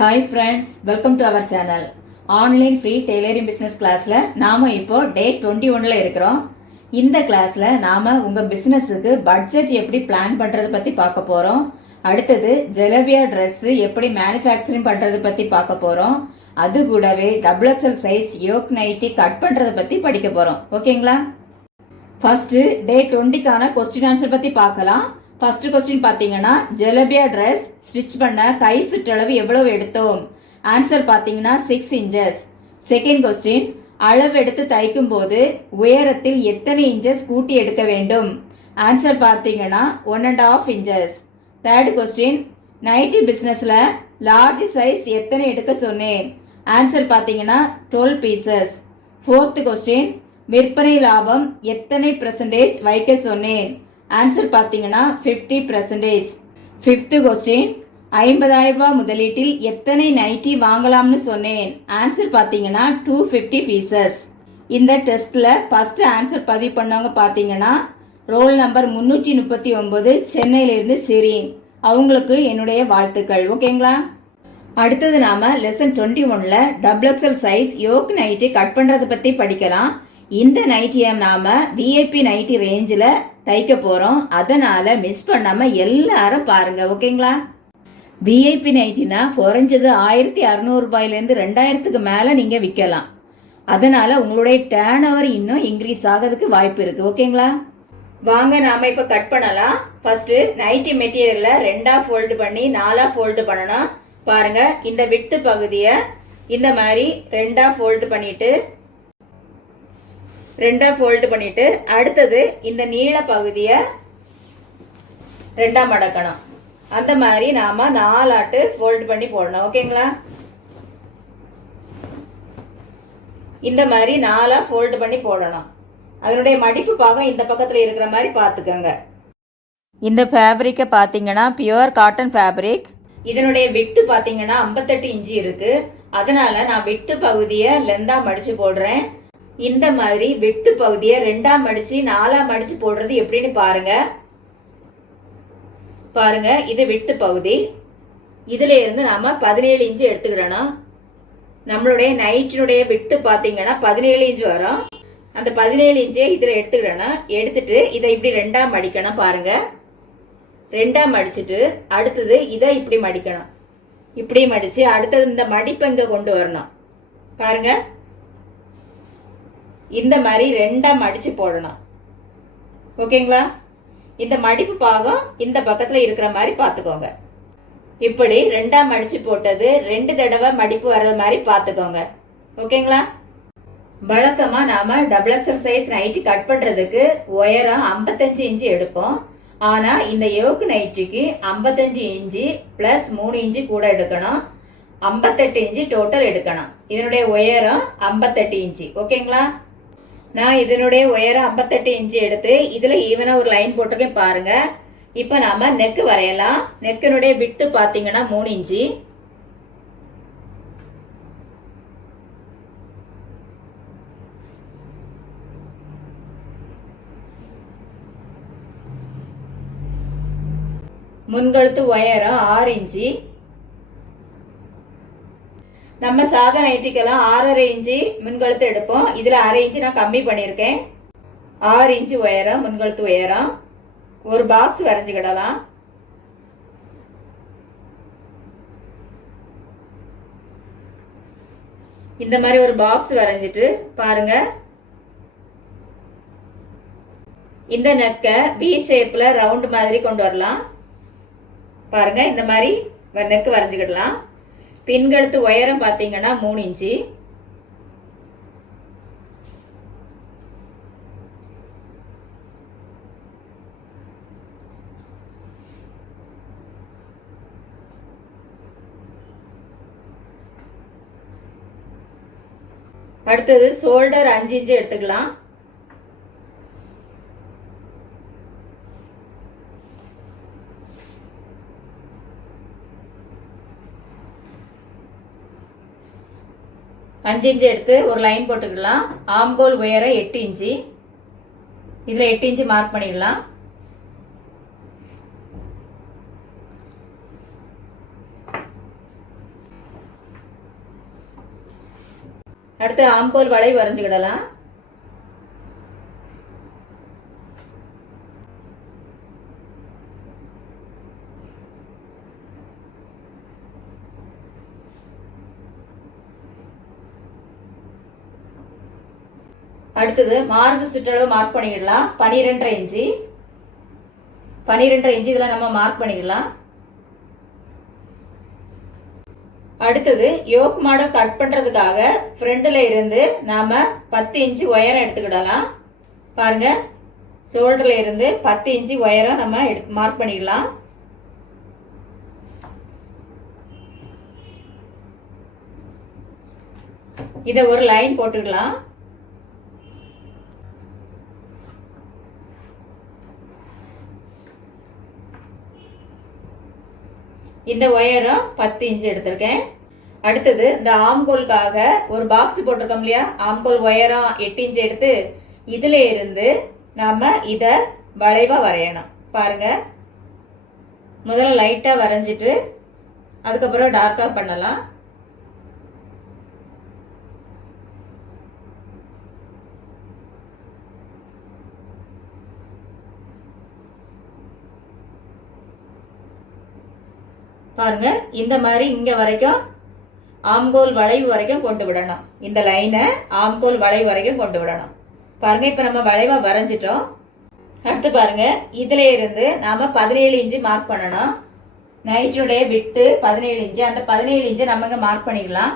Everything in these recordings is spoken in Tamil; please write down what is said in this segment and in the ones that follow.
Hi friends, welcome to our channel. Online free tailoring business கிளாஸ்ல நாம இப்போ டே 21ல இருக்கிறோம். இந்த கிளாஸ்ல நாம உங்க பிசினஸுக்கு பட்ஜெட் எப்படி பிளான் பண்றது பத்தி பார்க்க போறோம். அடுத்தது ஜெலபியா Dress எப்படி மேனுஃபேக்சரிங் பண்றது பத்தி பார்க்க போறோம். அது கூடவே XXL size yoke nighty cut பண்றத பத்தி படிக்க போறோம். ஓகேங்களா? ஃபர்ஸ்ட் டே 20க்கான கொஸ்டின் ஆன்சர் பத்தி பார்க்கலாம். ஃபர்ஸ்ட் கொஸ்டின் பாத்தீங்கன்னா ஜெலபியா Dress ஸ்டிச் பண்ண கை சுற்றளவு எவ்வளவு எடுத்தோம்? ஆன்சர் பாத்தீங்கன்னா 6 இன்ச்சஸ். செகண்ட் கொஸ்டின் அளவு எடுத்து தைக்கும் போது உயரத்தில் எத்தனை இன்ச்சஸ் கூட்டி எடுக்க வேண்டும்? ஆன்சர் பாத்தீங்கன்னா 1.5 இன்ச்சஸ். தேர்ட் கொஸ்டின் நைட்டி பிசினஸ்ல லார்ஜ் சைஸ் எத்தனை எடுக்க சொன்னேன்? ஆன்சர் பாத்தீங்கன்னா 12 பீசஸ். ஃபோர்த் கொஸ்டின் விற்பனை லாபம் எத்தனை பெர்சன்டேஜ் வைக்க சொன்னேன்? ஆன்சர் பாத்தீங்கன்னா 50%. ஃபிஃப்த் கொஸ்டின் 50,000 ரூபாய் முதலீட்டில் எத்தனை நைட்டி வாங்கலாம்னு சொன்னேன்? ஆன்சர் பாத்தீங்கன்னா 250 பீசஸ். இந்த டெஸ்ட்ல ஃபர்ஸ்ட் ஆன்சர் பதிவு பண்ணவங்க பாத்தீங்கன்னா ரோல் நம்பர் 339 சென்னையில இருந்து சிரீன். அவங்களுக்கு என்னுடைய வாழ்த்துக்கள். ஓகேங்களா? அடுத்தது நாம லெசன் 21ல XXL size yoke nighty cut பண்றத பத்தி படிக்கலாம். இந்த நைட்டியை நாம விஐபி நைட்டி ரேஞ்சில தைக்க போறோம். அதனால மிஸ் பண்ணாம எல்லாரும் பாருங்க. ஓகேங்களா? விஐபி நைட்டினா குறைஞ்சது 1600 ரூபாயில இருந்து 2000க்கு மேல நீங்க விற்கலாம். அதனால உங்களுடைய டர்ன் ஓவர் இன்னும் இன்க்ரீஸ் ஆகிறதுக்கு வாய்ப்பு இருக்கு. ஓகேங்களா? வாங்க நாம இப்ப கட் பண்ணலாம். ஃபர்ஸ்ட் நைட்டி மெட்டீரியல்ல 2ஆ ஃபோல்டு பண்ணி 4ஆ ஃபோல்டு பண்ணணும். பாருங்க, இந்த விட்டு பகுதியை இந்த மாதிரி 2ஆ ஃபோல்டு பண்ணிட்டு அடுத்தது இந்த நீள பகுதியை 2ஆ மடக்கணும். அந்த மாதிரி நாம 4 ஆட்டு ஃபோல்டு பண்ணி போடணும். ஓகேங்களா? இந்த மாதிரி 4ஆ ஃபோல்டு பண்ணி போடணும். அதனுடைய மடிப்பு பாகம் இந்த பக்கத்துல இருக்கிற மாதிரி பாத்துக்கோங்க. இந்த ஃபேப்ரிக்கை பாத்தீங்கன்னா பியூர் காட்டன் ஃபேப்ரிக். இதனுடைய விட்டு பாத்தீங்கன்னா 58 இன்ச்சு இருக்கு. அதனால நான் விட்டு பகுதியை லெந்தா மடிச்சு போடுறேன். இந்த மாதிரி வெட்டு பகுதியை 2ஆ மடிச்சு 4ஆ மடிச்சு போடுறது எப்படின்னு பாருங்க. இது வெட்டு பகுதி. இதுல இருந்து நாம 17 இன்ச்சு எடுத்துக்கிடணும். நம்மளுடைய நைட்டினுடைய வெட்டு பாத்தீங்கன்னா 17 இன்ச்சு வரும். அந்த 17 இன்ச்சை இதுல எடுத்துக்கிடணும். எடுத்துட்டு இதை இப்படி 2ஆ மடிக்கணும். பாருங்க, 2ஆ மடிச்சுட்டு அடுத்தது இதை இப்படி மடிக்கணும். இப்படி மடிச்சு அடுத்தது இந்த மடிப்பை இங்க கொண்டு வரணும். பாருங்க, இந்த மாதிரி 2ஆ மடிச்சு போடணும். ஓகேங்களா? இந்த மடிப்பு பாகம் இந்த பக்கத்துல இருக்கிற மாதிரி பாத்துக்கோங்க. இப்படி 2ஆ மடிச்சு போட்டது 2 தடவை மடிப்பு வர்ற மாதிரி பாத்துக்கோங்க. ஓகேங்களா? வழக்கமா நாம XXL சைஸ் நைட்டி கட் பண்றதுக்கு உயரம் 55 இன்ச்சு எடுப்போம். ஆனா இந்த யோக் நைட்டிக்கு 55 இன்ச்சு பிளஸ் 3 இன்ச்சு கூட எடுக்கணும். 58 இன்ச்சு டோட்டல் எடுக்கணும். இதனுடைய உயரம் 58 இன்ச்சு. ஓகேங்களா? நான் இதனுடைய உயரம் 58 இன்ச்சு எடுத்து இதுல ஈவனா ஒரு லைன் போட்டிருக்கேன். பாருங்க, இப்ப நாம நெக் வரையலாம். நெக்கினுடைய விட்டு பாத்தீங்கன்னா 3 இன்ச்சு. முன்கழுத்து உயரம் 6 இன்ச்சு. நம்ம சாதா நைட்டிக்கெல்லாம் 6.5 இன்ச்சு முன்கழுத்து எடுப்போம். இதுல 1/2 இன்ச்சு நான் கம்மி பண்ணிருக்கேன். 6 இன்ச்சு உயரம் முன்கழுத்து உயரம். ஒரு பாக்ஸ் வரைஞ்சுக்கிடலாம். இந்த மாதிரி ஒரு பாக்ஸ் வரைஞ்சிட்டு பாருங்க, இந்த நெக்க பி ஷேப்ல ரவுண்ட் மாதிரி கொண்டு வரலாம். பாருங்க, இந்த மாதிரி நெக் வரைஞ்சுக்கிடலாம். பின்கழுத்து உயரம் பாத்தீங்கன்னா 3 இன்ச்சு. அடுத்தது ஷோல்டர் 5 இன்ச்சு எடுத்துக்கலாம். அஞ்சு இன்ச்சு எடுத்து ஒரு லைன் போட்டுக்கலாம். ஆம்கோல் உயரம் 8 இன்ச்சு. இதுல 8 இன்ச்சு மார்க் பண்ணிடலாம். அடுத்து ஆம்கோல் வளைவு வரைஞ்சுக்கிடலாம். அடுத்தது மார்பு சுற்றளவு மார்க் பண்ணிடலாம். 12.5 இன்ச்சு. 12.5 இன்ச்சு இதுல நம்ம மார்க் பண்ணிடலாம். அடுத்தது யோக் மாடல் கட் பண்றதுக்காக ஃப்ரண்ட்ல இருந்து நாம 10 இன்ச்சு உயரம் எடுத்துக்கிடலாம். பாருங்க, ஷோல்டர்ல இருந்து 10 இன்ச்சு உயரம் நம்ம மார்க் பண்ணிடலாம். இத ஒரு லைன் போட்டுக்கலாம். இந்த உயரம் 10 இன்ச் எடுத்திருக்கேன். அடுத்தது இந்த ஆம்கோலுக்காக ஒரு பாக்ஸ் போட்டிருக்கோம் இல்லையா, ஆம்கோல் உயரம் 8 இன்ச் எடுத்து இதுல இருந்து நாம இத வளைவா வரையணும். பாருங்க, முதல்ல லைட்டா வரைஞ்சிட்டு அதுக்கப்புறம் டார்க்கா பண்ணலாம். பாருங்க, இந்த மாதிரி இங்க வரைக்கும் ஆம்கோல் வளைவு வரைக்கும் கொண்டு விடணும். இந்த லைனை ஆம்கோல் வளைவு வரைக்கும் கொண்டு விடணும். பாருங்க, இப்ப நம்ம வளைவா வரைஞ்சிட்டோம். அடுத்து பாருங்க, இதுல இருந்து நாம 17 இன்ச்சு மார்க் பண்ணணும். நைட்டுடைய விட்டு 17 இன்ச்சு. அந்த 17 இன்ச்சை நம்ம இங்க மார்க் பண்ணிக்கலாம்.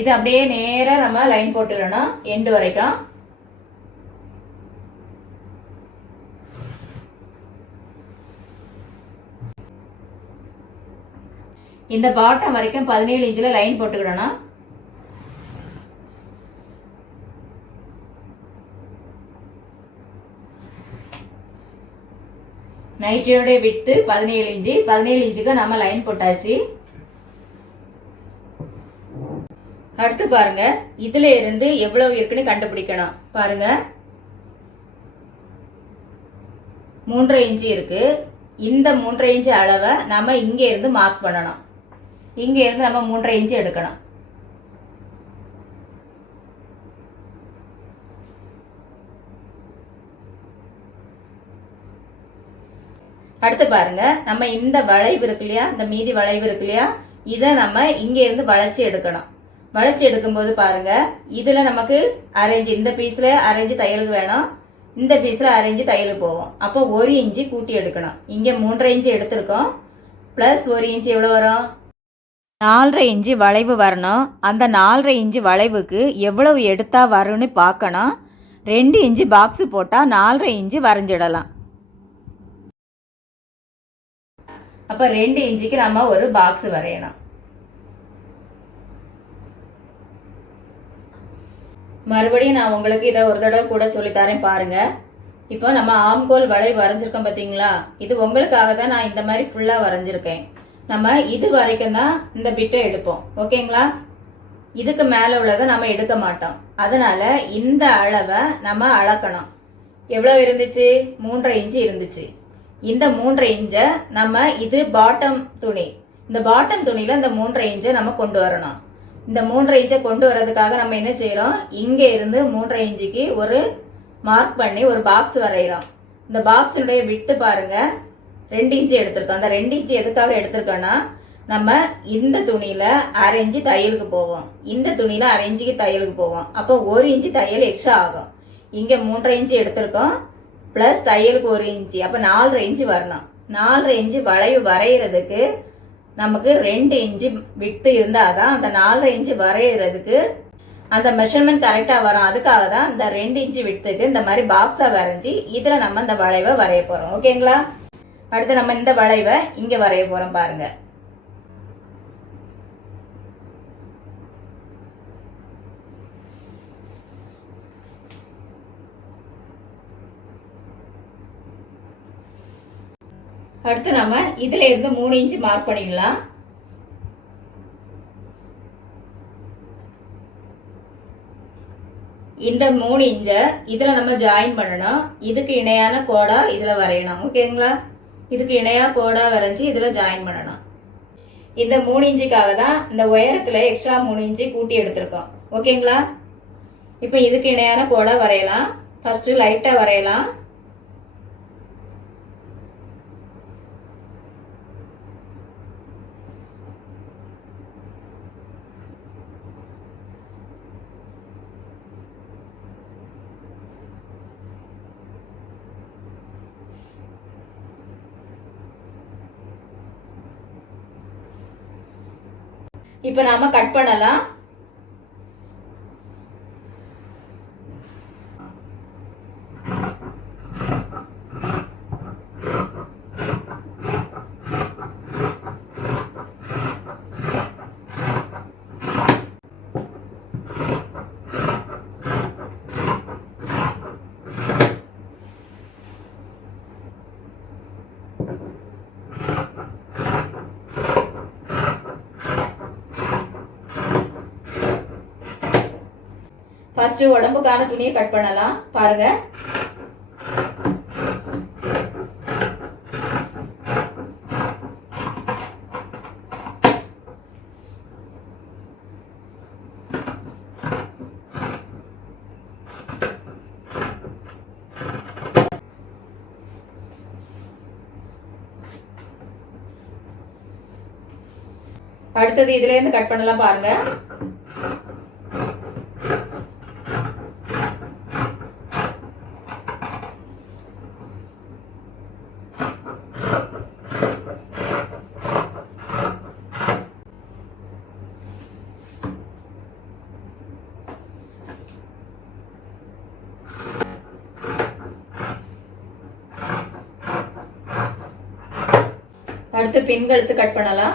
இது அப்படியே நேரா நம்ம லைன் போட்டுடணும் எண்டு வரைக்கும். இந்த பாட்டம் வரைக்கும் 17 இன்ச்ல லைன் போட்டுக்கிடணும். நைட்டியோட விட்டு 17 இன்ச்சு. 17 இன்ச்சுக்கு நம்ம லைன் போட்டாச்சு. அடுத்து பாருங்க, இதுல இருந்து எவ்வளவு இருக்குன்னு கண்டுபிடிக்கணும். பாருங்க, 3.5 இன்ச்சு இருக்கு. இந்த 3.5 இன்ச்சு அளவை நாம இங்க இருந்து மார்க் பண்ணணும். இங்க இருந்து நம்ம 3.5 இன்ச்சு எடுக்கணும். அடுத்து பாருங்க, நம்ம இந்த வளைவு இருக்கு இல்லையா, இந்த மீதி வளைவு இருக்கு இல்லையா, இதை நம்ம இங்க இருந்து வளைச்சு எடுக்கணும். வளைச்சு எடுக்கும்போது பாருங்க, இதுல நமக்கு அரேஞ்சு, இந்த பீஸ்ல அரேஞ்சு தையலுக்கு வேணும், இந்த பீஸ்ல அரேஞ்சு தையலுக்கு போகும். அப்போ 1 இன்ச்சு கூட்டி எடுக்கணும். இங்க 3.5 இன்ச்சு எடுத்திருக்கோம். பிளஸ் 1 இன்ச்சு எவ்வளவு வரும்? 4.5 இன்ச்சு வளைவு வரணும். அந்த 4.5 இன்ச்சு வளைவுக்கு எவ்வளவு எடுத்தா வரும்னு பார்க்கணும். 2 இன்ச்சு பாக்ஸ் போட்டா 4.5 இன்ச்சு வரைஞ்சிடலாம். அப்ப 2 இன்ச்சுக்கு நம்ம ஒரு பாக்ஸ் வரையணும். மறுபடியும் நான் உங்களுக்கு இதை ஒரு தடவை கூட சொல்லித்தரேன் பாருங்க. இப்போ நம்ம ஆம்கோல் வளைவு வரைஞ்சிருக்கோம் பார்த்தீங்களா, இது உங்களுக்காக தான் நான் இந்த மாதிரி ஃபுல்லா வரைஞ்சிருக்கேன். நம்ம இது வரைக்கும் தான் இந்த பிட்டை எடுப்போம், ஓகேங்களா? இதுக்கு மேல உள்ளதை நம்ம எடுக்க மாட்டோம். அதனால இந்த அளவை நம்ம அளக்கணும். எவ்வளவு இருந்துச்சு? 3.5 இன்ச்சு இருந்துச்சு. இந்த 3.5 இன்ச்சை நம்ம, இது பாட்டம் துணி, இந்த பாட்டம் துணியில இந்த 3.5 இன்ச்சை நம்ம கொண்டு வரணும். இந்த 3.5 இன்ச்சை கொண்டு வர்றதுக்காக நம்ம என்ன செய்யறோம், இங்க இருந்து 3.5 இன்ச்சுக்கு ஒரு மார்க் பண்ணி ஒரு பாக்ஸ் வரைகிறோம். இந்த பாக்ஸினுடைய விட்டு பாருங்க 2 இன்ச்சு எடுத்திருக்கோம். அந்த 2 இன்ச்சு எதுக்காக எடுத்திருக்கோம்னா, நம்ம இந்த துணியில 1/2 இன்ச்சு தையலுக்கு போவோம், இந்த துணியில 1/2 இன்ச்சுக்கு தையலுக்கு போவோம். அப்போ 1 இன்ச்சு தையல் எக்ஸ்ட்ரா ஆகும். இங்க 3.5 இன்ச்சு எடுத்திருக்கோம், பிளஸ் தையலுக்கு 1 இன்ச்சு, அப்ப 4.5 இன்ச்சு வரணும். 4.5 இன்ச்சு வளைவு வரைகிறதுக்கு நமக்கு 2 இன்ச்சு விட்டு இருந்தாதான் அந்த 4.5 இன்ச்சு வரைகிறதுக்கு அந்த மெஷர்மெண்ட் கரெக்டா வரும். அதுக்காக தான் இந்த 2 இன்ச்சு விட்டுக்கு இந்த மாதிரி பாக்ஸா வரைஞ்சி இதுல நம்ம இந்த வளைவை வரைய போறோம், ஓகேங்களா? அடுத்து நம்ம இந்த வளைவை இங்க வரைய போறோம் பாருங்க. அடுத்து நம்ம இதுல இருந்து 3 இன்ச்சு மார்க் பண்ணிடலாம். இந்த 3 இன்ச்சை இதுல நம்ம ஜாயின் பண்ணணும். இதுக்கு இணையான கோடா இதுல வரையணும், ஓகேங்களா? இதுக்கு இணையா கோடா வரைஞ்சி இதுல ஜாயின் பண்ணணும். இந்த 3 இன்ச்சுக்காக தான் இந்த உயரத்துல எக்ஸ்ட்ரா 3 இன்ச்சு கூட்டி எடுத்திருக்கோம். ஓகேங்களா? இப்போ இதுக்கு இணையான கோடை வரையலாம். ஃபர்ஸ்ட் லைட்டா வரையலாம். இப்போ நாம கட் பண்ணலாம். ஃபர்ஸ்ட் உடம்புக்கான துணியை கட் பண்ணலாம். பாருங்க. அடுத்தது இதுல இருந்து கட் பண்ணலாம். பாருங்க. அடுத்து பின்கழுத்து கட் பண்ணலாம்.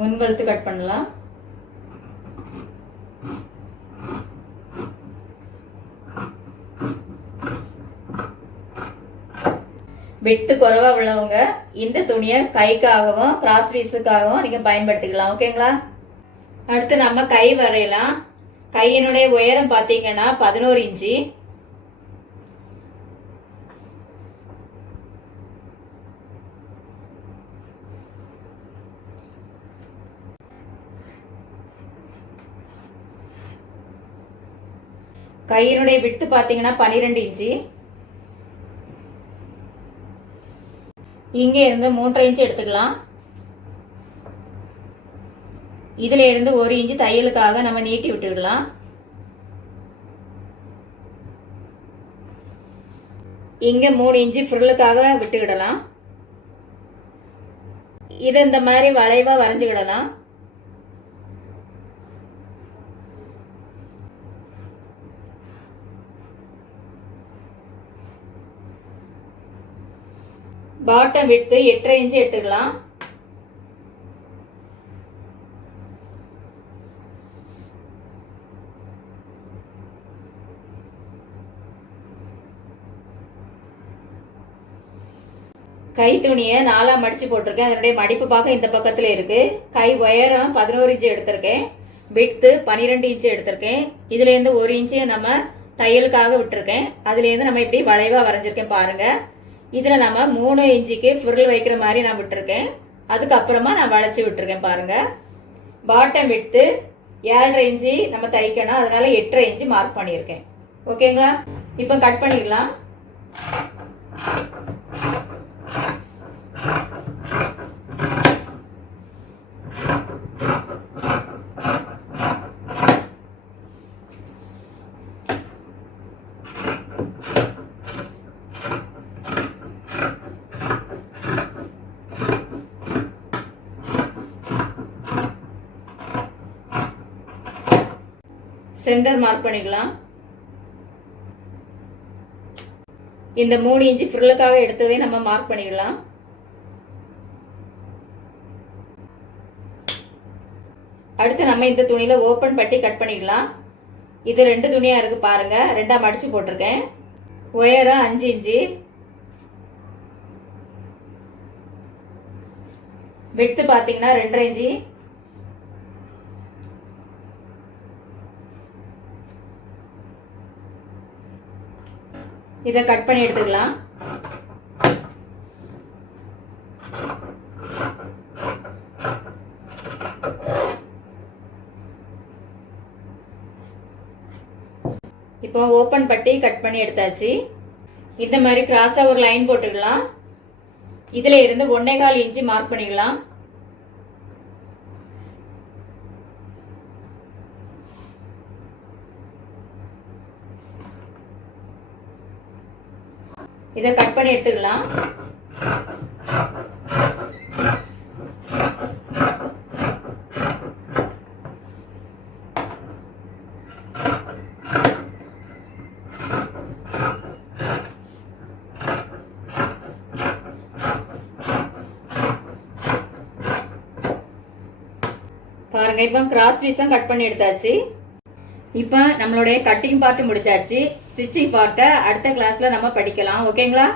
முன்கழுத்து கட் பண்ணலாம். வெட்டு குறைவா உள்ளவங்க இந்த துணியை கைக்காகவும் கிராஸ் பீஸுக்காகவும் நீங்க பயன்படுத்திக்கலாம். ஓகேங்களா? அடுத்து நம்ம கை வரையலாம். கையினுடைய உயரம் பாத்தீங்கன்னா 11 இன்ச்சு. கையினுடைய விட்டு பாத்தீங்கன்னா 12 இன்ச்சு. இங்க இருந்து 3.5 இன்ச்சு எடுத்துக்கலாம். இதுல இருந்து 1 இன்ச்சு தையலுக்காக நம்ம நீட்டி விட்டுடலாம். இங்க 3 இன்ச்சு ஃப்ரில்லுக்காக விட்டுவிடலாம். இதை இந்த மாதிரி வளைவா வரைஞ்சுக்கிடலாம். பாட்டம் விட்டு 8.5 இன்ச்சு எடுத்துக்கலாம். கை துணியை 4ஆ மடிச்சு போட்டிருக்கேன். அதனுடைய மடிப்பு பாகம் இந்த பக்கத்துல இருக்கு. கை உயரம் 11 இன்ச்சு எடுத்திருக்கேன். விட்த்து 12 இன்ச்சு எடுத்திருக்கேன். இதுல இருந்து 1 இன்ச்சு நம்ம தையலுக்காக விட்டுருக்கேன். அதுல இருந்து நம்ம இப்படி வளைவா வரைஞ்சிருக்கேன். பாருங்க. இதுல நம்ம 3 இன்ச்சுக்கு ஃப்ரில் வைக்கிற மாதிரி நான் விட்டுருக்கேன். அதுக்கப்புறமா நான் வளைச்சு விட்டுருக்கேன். பாருங்க. பாட்டம் விட்டு 7.5 இன்ச்சு நம்ம தைக்கணும். அதனால 8.5 இன்ச்சு மார்க் பண்ணியிருக்கேன். ஓகேங்களா? இப்ப கட் பண்ணிடலாம். சென்டர் மார்க் பண்ணிக்கலாம். இந்த 3 இன்ச்சு ஃப்ரில்லுக்காக எடுத்ததை நம்ம மார்க் பண்ணிக்கலாம். அடுத்து நம்ம இந்த துணியில ஓபன் பட்டி கட் பண்ணிக்கலாம். இது 2 துணியா இருக்கு. பாருங்க. 2ஆ மடிச்சு போட்டிருக்கேன். உயரம் 5 இன்ச்சு. விட்த் பாத்தீங்கன்னா 2.5 இன்ச்சு. இதை கட் பண்ணி எடுத்துக்கலாம். இப்போ ஓபன் பட்டி கட் பண்ணி எடுத்தாச்சு. இந்த மாதிரி கிராஸா ஒரு லைன் போட்டுக்கலாம். இதுல இருந்து 1.25 இன்ச்சு மார்க் பண்ணிக்கலாம். இதை கட் பண்ணி எடுத்துக்கலாம். பாருங்க, இப்போ கிராஸ் பீஸும் கட் பண்ணி எடுத்தாச்சு. இப்போ நம்மளுடைய கட்டிங் பார்ட் முடிச்சாச்சு. ஸ்டிச்சிங் பார்ட்டை அடுத்த கிளாஸ்ல நம்ம படிக்கலாம். ஓகேங்களா?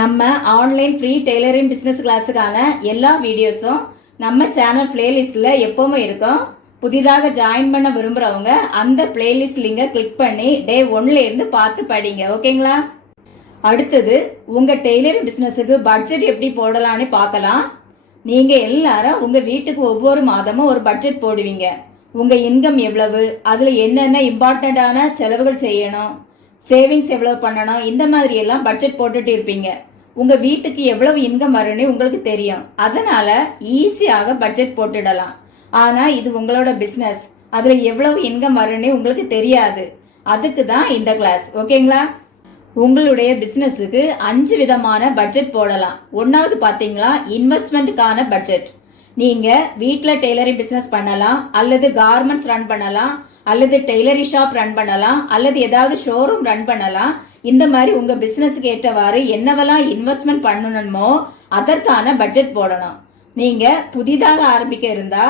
நம்ம ஆன்லைன் ஃப்ரீ டெய்லரிங் பிசினஸ் கிளாஸுக்கான எல்லா வீடியோஸும் நம்ம சேனல் பிளேலிஸ்ட்ல எப்பவுமே இருக்கும். புதிதாக ஜாயின் பண்ண விரும்புறவங்க அந்த பிளேலிஸ்ட் லிங்கை கிளிக் பண்ணி டே 1ல இருந்து பார்த்து படிங்க. ஓகேங்களா? அடுத்தது உங்க டெய்லரிங் பிசினஸுக்கு பட்ஜெட் எப்படி போடலான்னு பார்க்கலாம். நீங்க எல்லாரும் உங்க வீட்டுக்கு ஒவ்வொரு மாதமும் ஒரு பட்ஜெட் போடுவீங்க. உங்க இன்கம் எவ்வளவு, அதுல என்னென்ன இம்பார்ட்டன்டான செலவுகள் செய்யணும், சேவிங்ஸ் எவ்வளவு பண்ணணும், இந்த மாதிரி எல்லாம் பட்ஜெட் போட்டுட்டு இருப்பீங்க. உங்க வீட்டுக்கு எவ்வளவு இன்கம் வரும்னு உங்களுக்கு தெரியும். அதனால ஈஸியாக பட்ஜெட் போட்டுடலாம். ஆனா இது உங்களோட பிசினஸ், அதுல எவ்வளவு இன்கம் வரும்னு உங்களுக்கு தெரியாது. அதுக்கு தான் இந்த கிளாஸ். ஓகேங்களா? உங்களுடைய பிசினஸுக்கு 5 விதமான பட்ஜெட் போடலாம். ஒன்னாவது பாத்தீங்களா, இன்வெஸ்ட்மெண்ட்டுக்கான பட்ஜெட். நீங்க வீட்ல டெய்லரிங் பிசினஸ் பண்ணலாம், அல்லது கார்மெண்ட்ஸ் ரன் பண்ணலாம், அல்லது டெய்லரிங் ஷாப் ரன் பண்ணலாம், அல்லது ஏதாவது ஷோரூம் ரன் பண்ணலாம். இந்த மாதிரி உங்க பிசினஸ்க்கு ஏற்றவாறு என்னவெல்லாம் இன்வெஸ்ட்மெண்ட் பண்ணணுமோ அதற்கான பட்ஜெட் போடணும். நீங்க புதிதாக ஆரம்பிக்க இருந்தா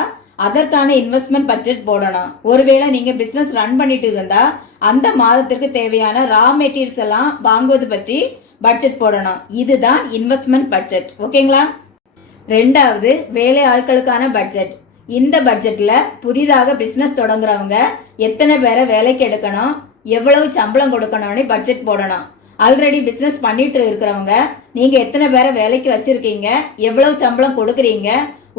அதற்கான இன்வெஸ்ட்மெண்ட் பட்ஜெட் போடணும். ஒருவேளை நீங்க பிசினஸ் ரன் பண்ணிட்டு இருந்தா அந்த மாதத்திற்கு தேவையான ரா மெட்டீரியல்ஸ் எல்லாம் வாங்குவது பற்றி பட்ஜெட் போடணும். இதுதான் இன்வெஸ்ட்மெண்ட் பட்ஜெட். ஓகேங்களா? ரெண்டாவது வேலை ஆட்களுக்கான பட்ஜெட். இந்த பட்ஜெட்ல புதிதாக பிசினஸ் தொடங்குறவங்க எத்தனை பேரை வேலைக்கு எடுக்கணும், எவ்வளவு சம்பளம் கொடுக்கணும்னு பட்ஜெட் போடணும். ஆல்ரெடி பிசினஸ் பண்ணிட்டு இருக்கிறவங்க நீங்க எத்தனை பேரை வேலைக்கு வச்சிருக்கீங்க, எவ்வளவு சம்பளம் கொடுக்கறீங்க,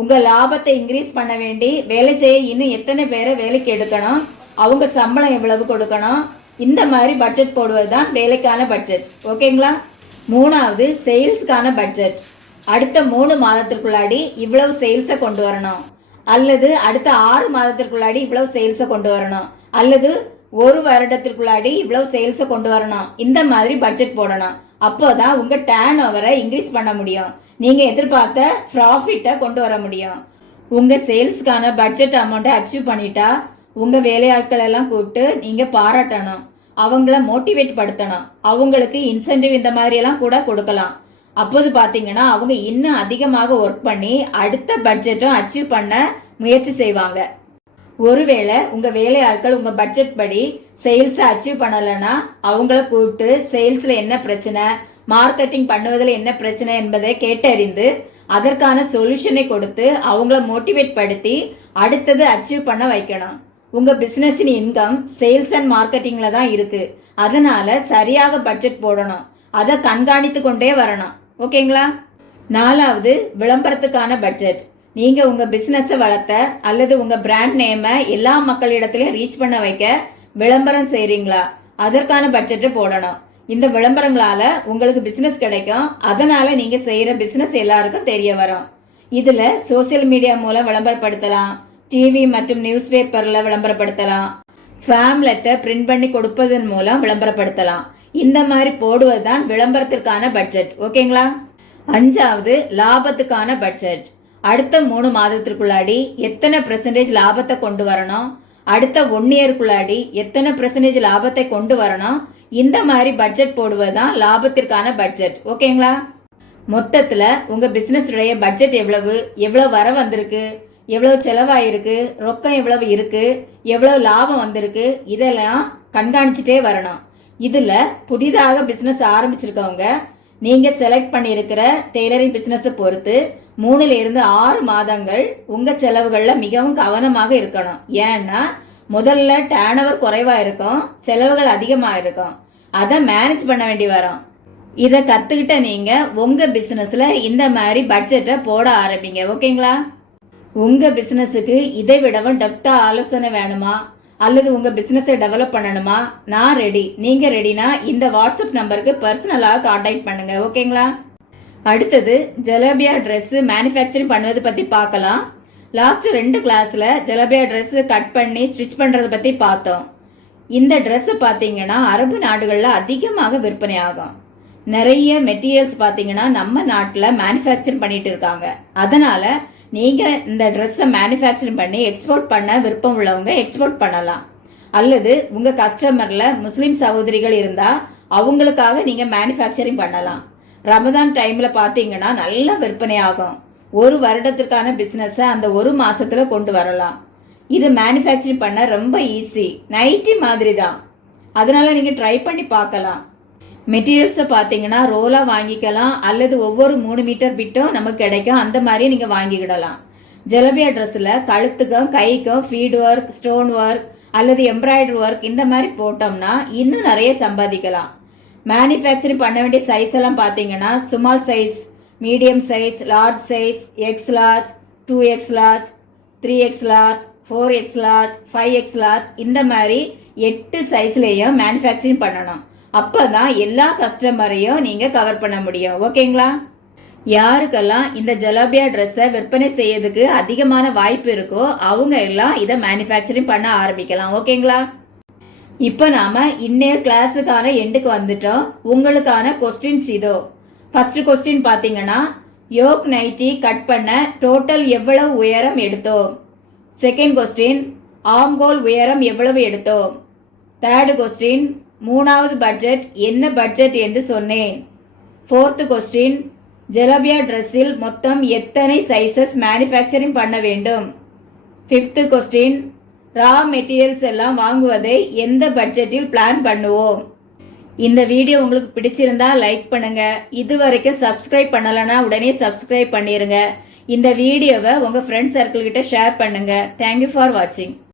உங்க லாபத்தை இன்க்ரீஸ் பண்ண வேண்டி வேலை செய்ய இன்னும் எத்தனை பேரை வேலைக்கு எடுக்கணும், அவங்க சம்பளம் எவ்வளவு கொடுக்கணும், இந்த மாதிரி பட்ஜெட் போடுவதுதான் வேலைக்கான பட்ஜெட். ஓகேங்களா? மூணாவது சேல்ஸ்க்கான பட்ஜெட். அடுத்த 3 மாதத்திற்குள்ளாடி இவ்வளவு சேல்ஸை கொண்டு வரணும், அல்லது அடுத்த 6 மாதத்திற்குள்ளாடி இவ்வளவு சேல்ஸை கொண்டு வரணும், அல்லது 1 வருடத்திற்குள்ளாடி இவ்வளவு சேல்ஸை கொண்டு வரணும். இந்த மாதிரி பட்ஜெட் போடணும். அப்போதான் உங்க டர்ன் ஓவரை இன்க்ரீஸ் பண்ண முடியும். நீங்க எதிர்பார்த்த ப்ராஃபிட்டை கொண்டு வர முடியும். உங்க சேல்ஸ்க்கான பட்ஜெட் அமௌண்ட்டை அச்சீவ் பண்ணிட்டா உங்க வேலையாட்கள் எல்லாம் கூப்பிட்டு நீங்க பாராட்டணும், அவங்கள மோட்டிவேட் படுத்தணும், அவங்களுக்கு இன்சென்டிவ் இந்த மாதிரி எல்லாம் கூட கொடுக்கலாம். அப்போது பாத்தீங்கன்னா அவங்க இன்னும் அதிகமாக ஒர்க் பண்ணி அடுத்த பட்ஜெட்டும் அச்சீவ் பண்ண முயற்சி செய்வாங்க. ஒருவேளை உங்க வேலையாட்கள் உங்க பட்ஜெட் படி சேல்ஸ் அச்சீவ் பண்ணலன்னா அவங்கள கூப்பிட்டு சேல்ஸ்ல என்ன பிரச்சனை, மார்க்கெட்டிங் பண்ணுவதில் என்ன பிரச்சனை என்பதை கேட்டறிந்து அதற்கான சொல்யூஷனை கொடுத்து அவங்கள மோட்டிவேட் படுத்தி அடுத்தது அச்சீவ் பண்ண வைக்கணும். உங்க பிசினஸின் இன்கம் சேல்ஸ் அண்ட் மார்க்கெட்டிங்ல தான் இருக்கு. அதனால சரியாக பட்ஜெட் போடணும், அதை கண்காணித்து கொண்டே வரணும். ஓகேங்களா? நாலாவது விளம்பரத்துக்கான பட்ஜெட். நீங்க உங்க பிசினஸ் வளர்த்த அல்லது உங்க பிராண்ட் நேம எல்லா மக்களிடத்திலையும் ரீச் பண்ண வைக்க விளம்பரம் செய்றீங்களா, அதற்கான பட்ஜெட் போடணும். இந்த விளம்பரங்களால உங்களுக்கு பிசினஸ் கிடைக்கும். அதனால நீங்க செய்யற பிசினஸ் எல்லாருக்கும் தெரிய வரும். இதுல சோசியல் மீடியா மூலம் விளம்பரப்படுத்தலாம், டிவி மற்றும் நியூஸ் பேப்பர்ல விளம்பரப்படுத்தலாம், ஃபேம்லெட்டை பிரிண்ட் பண்ணி கொடுப்பதன் மூலம் விளம்பரப்படுத்தலாம். இந்த மாதிரி போடுவதுதான் விளம்பரத்திற்கான பட்ஜெட். ஓகேங்களா? அஞ்சாவது லாபத்துக்கான பட்ஜெட். அடுத்த 3 மாதத்திற்குள்ளாடி எத்தனை % லாபத்தை கொண்டு வரணும், அடுத்த 1 இயர்க்குள்ளாடி எத்தனை % லாபத்தை கொண்டு வரணும், இந்த மாதிரி பட்ஜெட் போடுவதுதான் லாபத்திற்கான பட்ஜெட். ஓகேங்களா? மொத்தத்துல உங்க பிசினஸ் உடைய பட்ஜெட் எவ்வளவு வர வந்திருக்கு, எவ்வளவு செலவாயிருக்கு, ரொக்கம் எவ்வளவு இருக்கு, எவ்வளவு லாபம் வந்திருக்கு, இதெல்லாம் கண்காணிச்சுட்டே வரணும். இதுல புதிதாக பிசினஸ் ஆரம்பிச்சிருக்கவங்க நீங்க செலக்ட் பண்ணிருக்கிற டெய்லரிங் பிசினஸ் பொறுத்து 3 ல இருந்து 6 மாதங்கள் உங்க செலவுகள்ல மிகவும் கவனமாக இருக்கணும். ஏன்னா முதல்ல டர்ன் ஓவர் குறைவா இருக்கும், செலவுகள் அதிகமா இருக்கும். அதை மேனேஜ் பண்ண வேண்டி வரும். இதை கத்துக்கிட்ட நீங்க உங்க பிசினஸ்ல இந்த மாதிரி பட்ஜெட்டை போட ஆரம்பிங்க. ஓகேங்களா? உங்க பிசினஸுக்கு இதை விடவும் டெப்தா ஆலோசனை வேணுமா அல்லது உங்க பிசினஸை டெவலப் பண்ணணுமா? நான் ரெடி. நீங்க ரெடினா இந்த வாட்ஸ்அப் நம்பருக்கு பர்சனலாக கான்டாக்ட் பண்ணுங்க. ஓகேங்களா? அடுத்தது ஜலபியா Dress மேனுஃபேக்சரிங் பண்ணுவது பத்தி பார்க்கலாம். லாஸ்ட் 2 கிளாஸ்ல ஜலபியா Dress கட் பண்ணி ஸ்டிச் பண்றதை பத்தி பார்த்தோம். இந்த Dress பாத்தீங்கன்னா அரபு நாடுகள்ல அதிகமாக விற்பனை ஆகும். நிறைய மெட்டீரியல்ஸ் பாத்தீங்கன்னா நம்ம நாட்டுல மேனுஃபேக்சரிங் பண்ணிட்டு இருக்காங்க. அதனால நீங்க இந்த Dress-ஐ மேனுஃபேக்சரிங் பண்ணி எக்ஸ்போர்ட் பண்ண விருப்பம் உள்ளவங்க எக்ஸ்போர்ட் பண்ணலாம். அல்லது உங்க கஸ்டமர்ல முஸ்லிம் சகோதரிகள் இருந்தா அவங்களுக்காக நீங்க மேனுஃபேக்சரிங் பண்ணலாம். ரமதான் டைம்ல பாத்தீங்கன்னா நல்ல விற்பனை ஆகும். ஒரு வருடத்திற்கான பிசினஸ் அந்த ஒரு மாசத்துல கொண்டு வரலாம். இது மேனுஃபேக்சரிங் பண்ண ரொம்ப ஈஸி. நைட்டி மாதிரி தான். அதனால நீங்க ட்ரை பண்ணி பார்க்கலாம். மெட்டீரியல்ஸை பார்த்தீங்கன்னா ரோலா வாங்கிக்கலாம் அல்லது ஒவ்வொரு 3 மீட்டர் பிட்டும் நமக்கு கிடைக்கும். அந்த மாதிரி நீங்க வாங்கிக்கிடலாம். ஜலபியா Dress-ல கழுத்துக்கும் கைக்கும் ஃபீட் ஒர்க், ஸ்டோன் ஒர்க் அல்லது எம்ப்ராய்டரி ஒர்க் இந்த மாதிரி போட்டோம்னா இன்னும் நிறைய சம்பாதிக்கலாம். மேனுஃபேக்சரிங் பண்ண வேண்டிய சைஸ் எல்லாம் பார்த்தீங்கன்னா small size, medium size, large size, X large, 2X large, 3X large, 4X large, 5X large இந்த மாதிரி 8 சைஸ்லயும் மேனுஃபேக்சரிங் பண்ணணும். அப்பதான் எல்லா கஸ்டமரையும் நீங்க கவர் பண்ண முடியும். ஓகேங்களா? யாருக்கெல்லாம் இந்த ஜலபியா Dress-ஐ விற்பனை செய்யறதுக்கு அதிகமான வாய்ப்பு இருக்கோ அவங்க எல்லாம் இதை மேனுஃபேக்சரிங் பண்ண ஆரம்பிக்கலாம். ஓகேங்களா? இப்ப நாம இன்னைய கிளாஸுக்கான எண்டுக்கு வந்துட்டோம். உங்களுக்கான கொஸ்டின்ஸ் இதோ. ஃபர்ஸ்ட் கொஸ்டின் பாத்தீங்கன்னா யோக் நைட்டி கட் பண்ண டோட்டல் எவ்வளவு உயரம் எடுத்தோம்? செகண்ட் கொஸ்டின் ஆம்கோல் உயரம் எவ்வளவு எடுத்தோம்? தேர்ட் கொஸ்டின் மூணாவது பட்ஜெட் என்ன பட்ஜெட் என்று சொன்னேன்? ஃபோர்த் கொஸ்டின் ஜலபியா Dress-இல் மொத்தம் எத்தனை சைசஸ் மேனுஃபேக்சரிங் பண்ண வேண்டும்? ஃபிஃப்த் கொஸ்டின் ரா மெட்டீரியல்ஸ் எல்லாம் வாங்குவதை எந்த பட்ஜெட்டில் பிளான் பண்ணுவோம்? இந்த வீடியோ உங்களுக்கு பிடிச்சிருந்தா லைக் பண்ணுங்க. இது வரைக்கும் சப்ஸ்கிரைப் பண்ணலனா உடனே சப்ஸ்கிரைப் பண்ணிருங்க. இந்த வீடியோவை உங்க ஃப்ரெண்ட்ஸ் சர்க்கிள் கிட்ட ஷேர் பண்ணுங்க. தேங்க்யூ ஃபார் வாட்சிங்.